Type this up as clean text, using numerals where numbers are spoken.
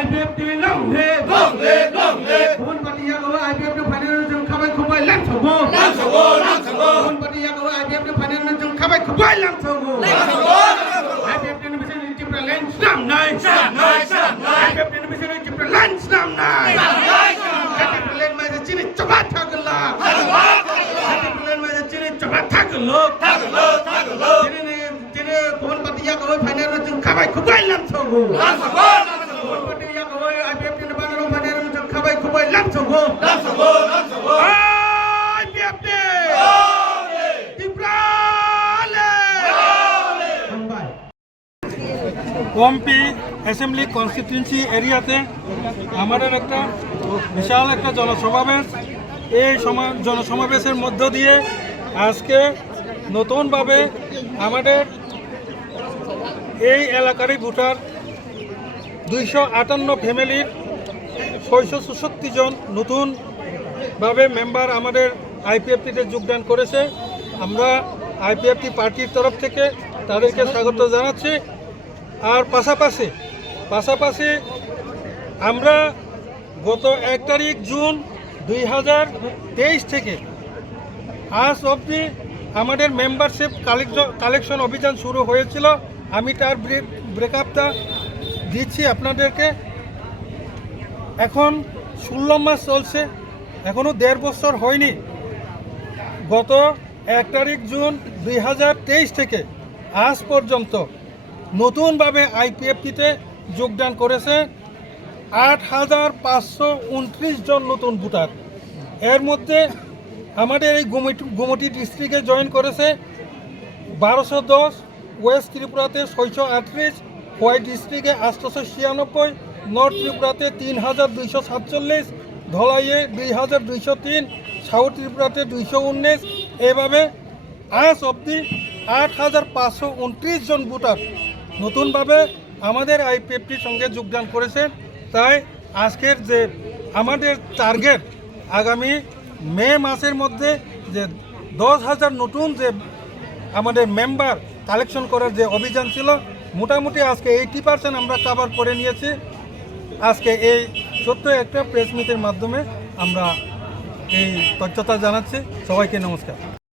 IPFT long live, long live, long live. Hun Patia go IPFT financial jung khabai khubai lam thobo, Lam Sogo, Lam Sogo. Hun Patia go IPFT financial jung khabai khubai lam thobo, Lam Sogo, Lam Sogo. IPFT ni mission ni chipra len snam nai, Snam nai, snam nai. IPFT ni mission ni chipra len snam nai, Snam nai, snam nai. IPFT len mai chini chaba thagla, Thaglo, IPFT len mai chini chaba thaglo, Thaglo, Thaglo. chini Hun Patia go financial jung khabai khubai lam thobo, Lam Sogo, Lam Sogo. Hun Patia go IPFT ni banaro financial jung khabai khubai lam thobo. Lam Sogo, Lam Sogo. IPFT! OMP assembly constituency এরিয়াতে আমাদের একটা বিশাল একটা জনসমাবেশ। এই জনসমাবেশের মধ্য দিয়ে আজকে নতুনভাবে আমাদের এই এলাকারই ভোটার 258 ফ্যামিলির 666 জন নতুনভাবে মেম্বার আমাদের আইপিএফটিতে যোগদান করেছে। আমরা আইপিএফটি পার্টির তরফ থেকে তাদেরকে স্বাগত জানাচ্ছি। আর পাশাপাশি আমরা গত 1 তারিখ জুন 2023 থেকে আজ অবধি আমাদের মেম্বারশিপ কালেকশন অভিযান শুরু হয়েছিল। আমি তার ব্রেকআপটা দিচ্ছি আপনাদেরকে। এখন 16 মাস চলছে, এখনও 1.5 বছর হয়নি। গত 1 তারিখ জুন 2023 থেকে আজ পর্যন্ত নতুনভাবে আইপিএফটিতে যোগদান করেছে 8,529 জন নতুন ভোটার। এর মধ্যে আমাদের এই গোমতী ডিস্ট্রিক্টে জয়েন করেছে 1210, ওয়েস্ট ত্রিপুরাতে 638, হোয়াইট ডিস্ট্রিক্টে 896, নর্থ ত্রিপুরাতে 3,247, ধলাইয়ে 2,203, সাউথ ত্রিপুরাতে 219। এভাবে আজ অবধি 8,529 জন ভোটার নতুনভাবে আমাদের আইপিএফটির সঙ্গে যোগদান করেছেন। তাই আজকের যে আমাদের টার্গেট আগামী মে মাসের মধ্যে যে 10,000 নতুন যে আমাদের মেম্বার কালেকশন করার যে অভিযান ছিল, মোটামুটি আজকে 80% আমরা কভার করে নিয়েছি। আজকে এই ছোট্ট একটা প্রেস মিটের মাধ্যমে আমরা এই তথ্যতা জানাচ্ছি। সবাইকে নমস্কার।